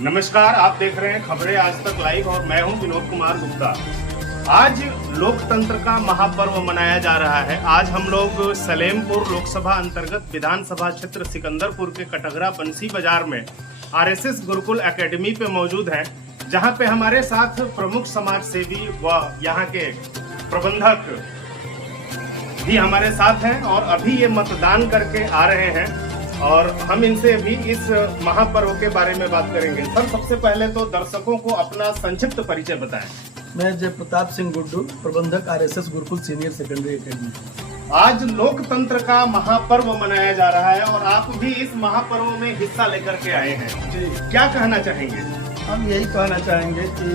नमस्कार, आप देख रहे हैं खबरें आज तक लाइव और मैं हूं विनोद कुमार गुप्ता। आज लोकतंत्र का महापर्व मनाया जा रहा है। आज हम लोग सलेमपुर लोकसभा अंतर्गत विधानसभा क्षेत्र सिकंदरपुर के कटघरा बंसी बाजार में आरएसएस गुरुकुल एकेडमी पे मौजूद हैं, जहां पे हमारे साथ प्रमुख समाज सेवी व यहाँ के प्रबंधक भी हमारे साथ हैं और अभी ये मतदान करके आ रहे हैं और हम इनसे भी इस महापर्व के बारे में बात करेंगे। सर, सबसे पहले तो दर्शकों को अपना संक्षिप्त परिचय बताएं। मैं जय प्रताप सिंह गुड्डू, प्रबंधक RSS Gurukul senior secondary academy. आज लोकतंत्र का महापर्व मनाया जा रहा है और आप भी इस महापर्व में हिस्सा लेकर के आए हैं। जी, क्या कहना चाहेंगे? हम यही कहना चाहेंगे कि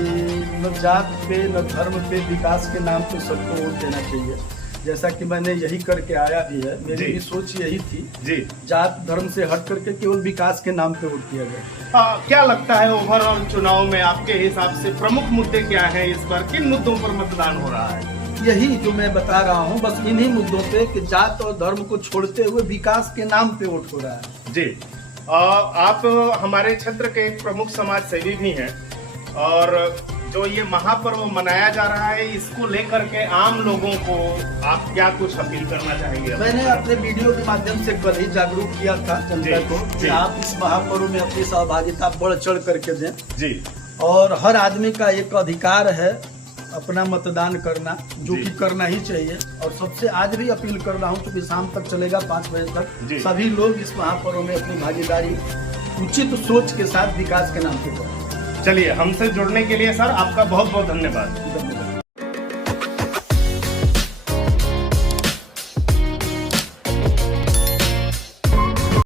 न जात पे न धर्म पे, विकास के नाम पे सबको वोट देना चाहिए। जैसा कि मैंने यही करके आया भी है, मेरी भी सोच यही थी जी, जात धर्म से हट करके केवल विकास के नाम पे वोट किया गया। क्या लगता है ओवरऑल चुनाव में आपके हिसाब से प्रमुख मुद्दे क्या हैं? इस बार किन मुद्दों पर मतदान हो रहा है? यही जो मैं बता रहा हूँ, बस इन्हीं मुद्दों पे कि जात और धर्म को छोड़ते हुए विकास के नाम पे वोट हो रहा है। जी, आप हमारे क्षेत्र के एक प्रमुख समाज सेवी भी हैं और जो ये महापर्व मनाया जा रहा है, इसको लेकर के आम लोगों को आप क्या कुछ अपील करना चाहेंगे? मैंने अपने वीडियो के माध्यम से कल ही जागरूक किया था जनता को कि आप इस महापर्व में अपनी सहभागिता बढ़ चढ़ करके दें जी, और हर आदमी का एक अधिकार है अपना मतदान करना, जो कि करना ही चाहिए। और सबसे आज भी अपील कर रहा हूँ, क्योंकि शाम तक चलेगा 5 बजे तक, सभी लोग इस महापर्व में अपनी भागीदारी उचित सोच के साथ विकास के नाम पे करें। चलिए, हमसे जुड़ने के लिए सर आपका बहुत बहुत धन्यवाद।